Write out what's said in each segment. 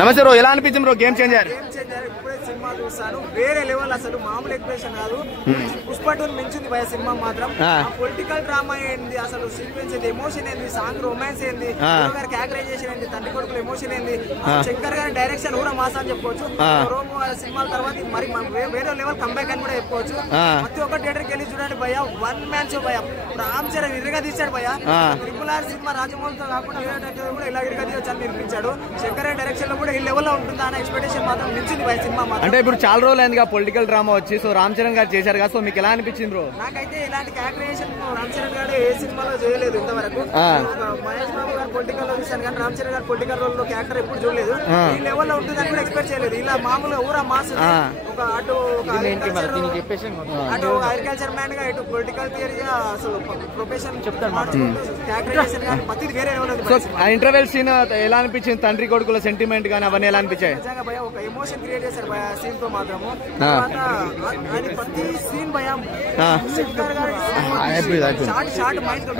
నమస్తే బ్రో, ఎలా అనిపించింది బ్రో గేమ్ చేంజర్? ఇప్పుడే సినిమా చూస్తాను, వేరే లెవెల్, అసలు మామూలు ఎక్స్ప్రెషన్ కాదు. పుష్ప2 మించింది భయ సినిమా మాత్రం. పొలిటికల్ డ్రామా ఏంది, అసలు సీక్వెన్స్ ఏంది, ఎమోషన్ ఏంది, సాంగ్ రొమాన్స్ ఏంది, గారి క్యారెక్టరైజేషన్ ఏంది, తండ్రి కొడుకుల ఎమోషన్ ఏంది, శంకర్ గారి డైరెక్షన్ కూడా మాసా అని చెప్పుకోవచ్చు. సినిమాల తర్వాత మరి వేరే లెవెల్ కంబ్యాక్ అని కూడా చెప్పుకోవచ్చు. ప్రతి ఒక్క థియేటర్కి వెళ్ళి చూడండి భయ, వన్ మ్యాన్ షో భయ. రామ్ చరణ్ ఇరుగా తీశాడు భయ. ట్రిపుల్ ఆర్ సినిమా రాజమౌళితో కాకుండా వేరే కూడా ఇలా ఇరుగా తీయొచ్చు అని నిర్మించాడు. శంకర్ డైరెక్షన్ లో కూడా ఈ లెవెల్ లో ఉంటుందా అనే ఎక్స్పెక్టేషన్ మాత్రం మించింది భయ సినిమా మాత్రం. అంటే ఇప్పుడు చాలా రోజులు అయిందిగా పొలిటికల్ డ్రామా వచ్చి, సో రామ్ చరణ్ గారు చేశారు కదా, సో మీకు ఎలా అనిపించింది బ్రో? నాకైతే ఇలాంటి క్యారెక్టరైజేషన్ రామ్ చరణ్ గారు ఏ సినిమాలో చేయలేదు ఇంతవరకు. మహేష్ బాబు గారు పొలిటికల్ లో చూశాను కానీ రామ్ చరణ్ గారు పొలిటికల్ రోల్ లో క్యారెక్టర్ ఎప్పుడు చూడలేదు. ఈ లెవెల్ లో ఉంటుందని కూడా ఎక్స్పెక్ట్ చేయలేదు. ఇలా మామూలుగా ఊరా మాస్ ఒక అటు అగ్రికల్చర్ మ్యాన్ గా, ఇటు పొలిటికల్ థియరీగా, అసలు ప్రొఫెషన్ చెప్తాను క్యారెక్టరైజేషన్ కానీ ప్రతి వేరే లెవెల్ ఉంది. ఇంటర్వెల్ సీన్ ఎలా అనిపించింది? తండ్రి కొడుకుల సెంటిమెంట్ కానీ అవన్నీ ఎలా అనిపించాయి? భయ ఒక ఎమోషన్ క్రియేట్ చేశారు భయ సీన్ తో మాత్రము. ప్రతి సీన్ భయ షార్ట్ మైండ్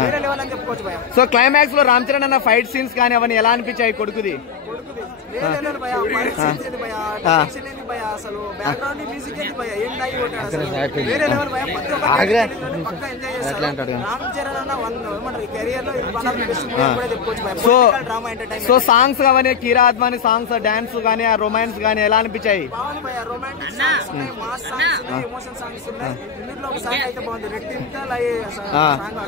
వేరే లెవెల్ అని చెప్పుకోవచ్చు భయ. సో క్లైమాక్స్ లో రామ్ చరణ్ అన్న ఫైట్ సీన్స్ కానీ అవన్నీ ఎలా అనిపించాయి కొడుకుది? అసలు బ్యాక్గ్రౌండ్ మ్యూజిక్ ఏంటి భయ, ఏం లాగి కొట్టాడు, వేరే లెవెల్ భయ. పక్క ఎంజాయ్ చేస్తారు. రామ్ చరణ్ అన్న ఏమంటారు కెరియర్ లో చెప్పుకోవచ్చు భయ. Drama entertainment. సో సాంగ్స్ అవన్నీ కీరా అద్వానీ సాంగ్స్, డాన్స్ కానీ, ఆ రొమాన్స్ కానీ ఎలా అనిపించాయి? బాగుంది భయ. రొమాంటిక్ సాంగ్స్ ఉన్నాయి, మాస్ సాంగ్స్ ఉన్నాయి, ఎమోషన్ సాంగ్స్ ఉన్నాయి. ఇందులో ఒక సాంగ్ అయితే బాగుంది, రెట్టింతల్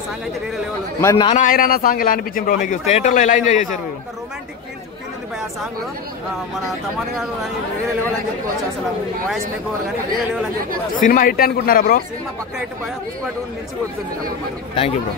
సాంగ్ అయితే వేరే లెవెల్ ఉంది. మరి నానా ఐరానా సాంగ్ ఎలా అనిపించింది బ్రో మీకు? థియేటర్ లో ఎలా ఎంజాయ్ చేశారు మీరు? రొమాంటిక్ ఫీల్ ఉంది భయ ఆ సాంగ్ లో. మన తమన్ గారు కానీ వేరే లెవెల్ అని చెప్పుకోవచ్చు. అసలు వాయిస్ మేక్ ఓవర్ కానీ వేరే లెవెల్ అని చెప్పుకోవచ్చు. సినిమా హిట్ అనుకుంటున్నారా బ్రో? సినిమా పక్క హిట్ భయ. పుష్ప2 నుంచి కొడుతుంది. Thank you bro.